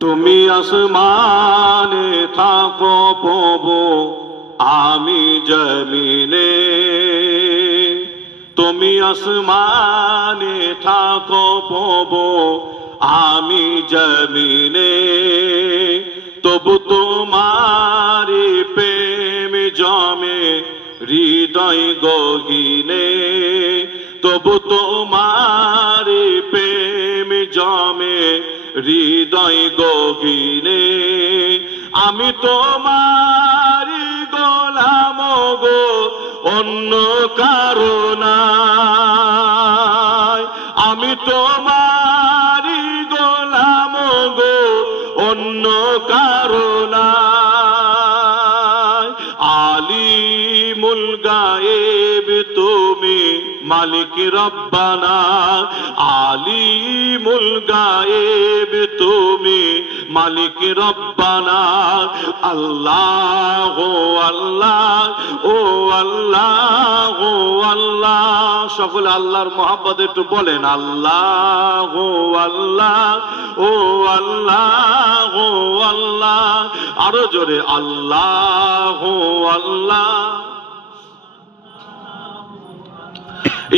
তুমি আসমানে থাকো প্রভু, আমি জমিনে। তুমি আসমানে থাকো প্রভু, আমি জমিনে। তবু তোমারি প্রেম জমে হৃদয় গহীনে। তবু তোমারি প্রেম জমে হৃদয় গহীনে। আমি তোমারি গোলাম গো, অন্য কারণায়। আমি তোমারি গোলাম গো, অন্য কারণায়। আলিমুল গায়েব তুমি, মালিক রব্বানা। আলিমুল গায়েব তুমি, মালিক রব্বানা। আল্লাহ ও আল্লাহ, ও আল্লাহ, ও আল্লাহ। সকলে আল্লাহর মহব্বত একটু বলেন, আল্লাহ ও আল্লাহ, ও আল্লাহ, ও আল্লাহ। আরো জোরে, আল্লাহ ও আল্লাহ।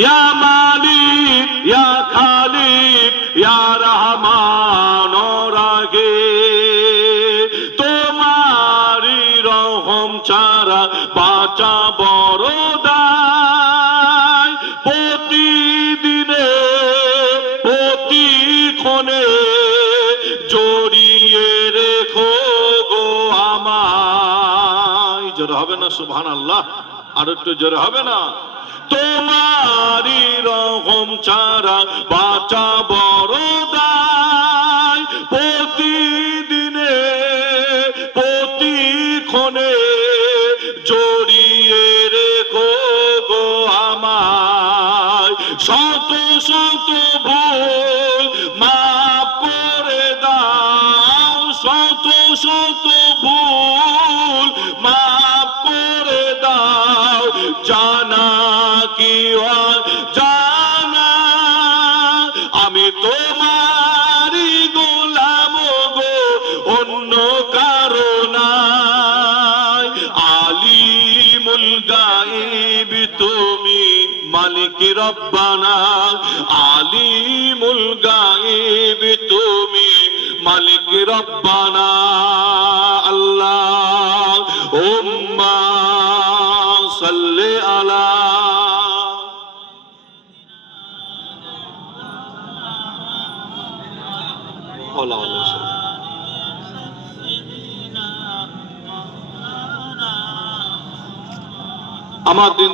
ইয়া মালিক, ইয়া খালিক, ইয়া রহমান ও রাহিম। তোমারি রহম ছাড়া বাঁচা বড় দায়। প্রতিদিনে প্রতিক্ষণে জড়িয়ে রেখো গো আমায়। জোরে হবে না সুবহানাল্লাহ? আর একটু জোরে হবে না? তোমারি রহম ছাড়া বাঁচা বড় দায়। প্রতিদিনে প্রতিক্ষণে জড়িয়ে রেখো গো আমায়। শত শত ভুল মাফ করে দাও। শত শত ভুল মাফ করে দাও। জানা কি জানা, আমি তোমারি গোলাম গো, অন্য কারণায়। আলিমুল গায়েব তুমি, মালিক রব্বানা। আলিমুল গায়েব তুমি, মালিক রব্বানা। আল্লাহ উম্মা সাল্লি আলা। আমার দিন